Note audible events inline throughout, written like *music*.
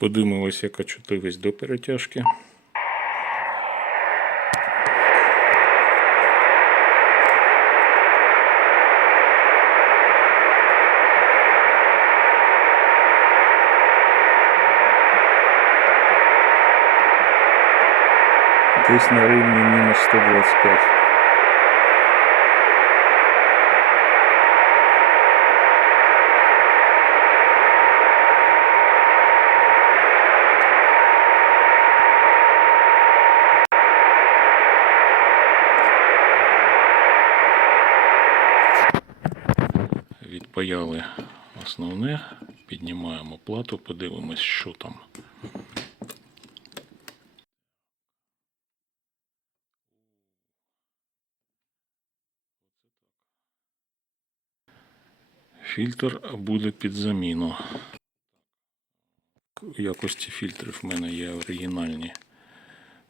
Подивимось, яка чутливість до перетяжки. Десь на рівні мінус 125. Відпаяли основне, піднімаємо плату, подивимось, що там. Фільтр буде під заміну. В якості фільтрів в мене є оригінальні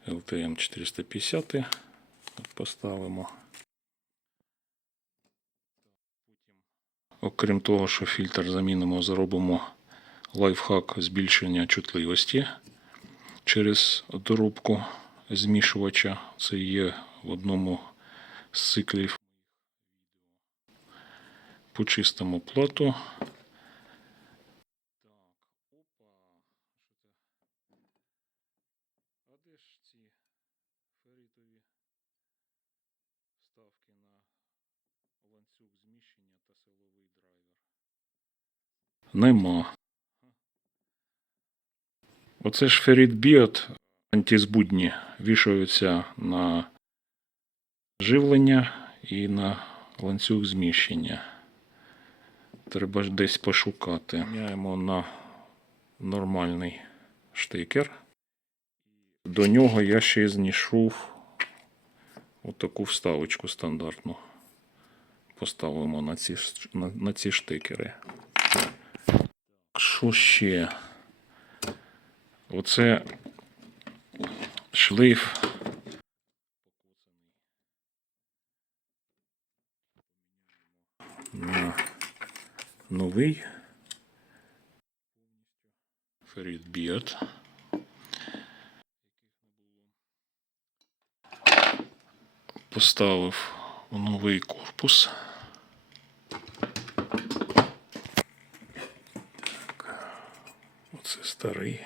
LTM 450. Поставимо. Окрім того, що фільтр замінимо, зробимо лайфхак збільшення чутливості через доробку змішувача. Це є в одному з циклів. Почистимо плату. Ланцюг зміщення та силовий драйвер? Нема. Оце ж феррит біот антизбудні вішаються на живлення і на ланцюг зміщення. Треба ж десь пошукати. Міняємо на нормальний штекер. До нього я ще знайшов отаку вставочку стандартну. Поставимо на ці, на, на ці штекери. Що ще? Оце шлейф. На новий Феррит Поставив у новий корпус. Так. Оце старий.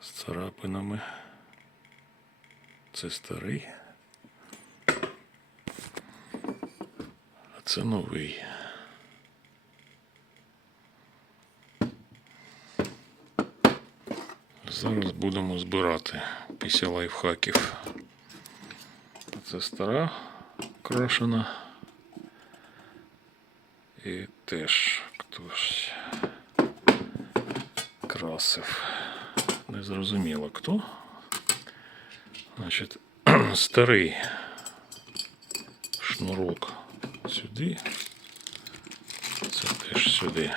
З царапинами. Це старий. А це новий. Зараз будемо збирати після лайфхаків. Це стара крашена. І теж хтось красив. Не зрозуміло хто. Значить, *clears throat* старий шнурок сюди. Це теж сюди.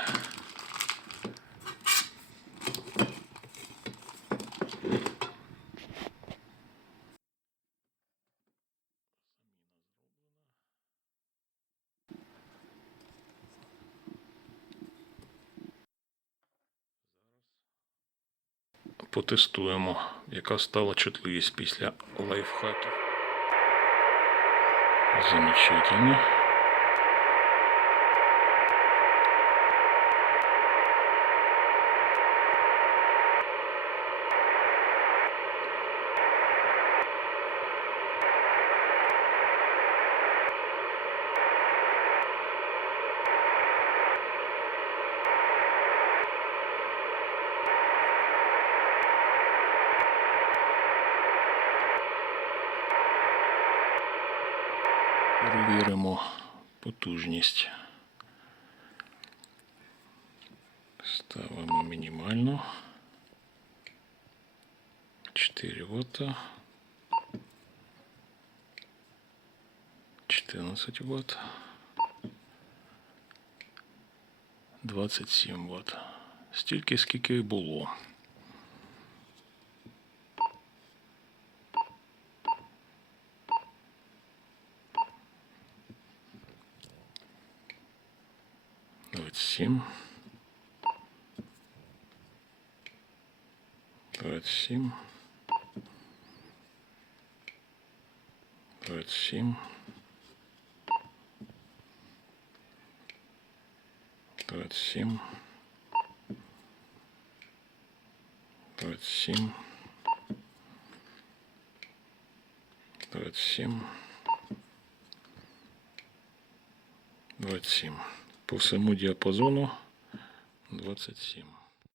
Потестуємо, яка стала чутливість після лайфхаків. Замечательно. Перевіримо потужність. Ставимо мінімально. 4 Вт. 14 Вт. 27 Вт. Стільки, скільки було. 27. 27. 27. 27. 27. 27. 27. По всьому діапазону 27.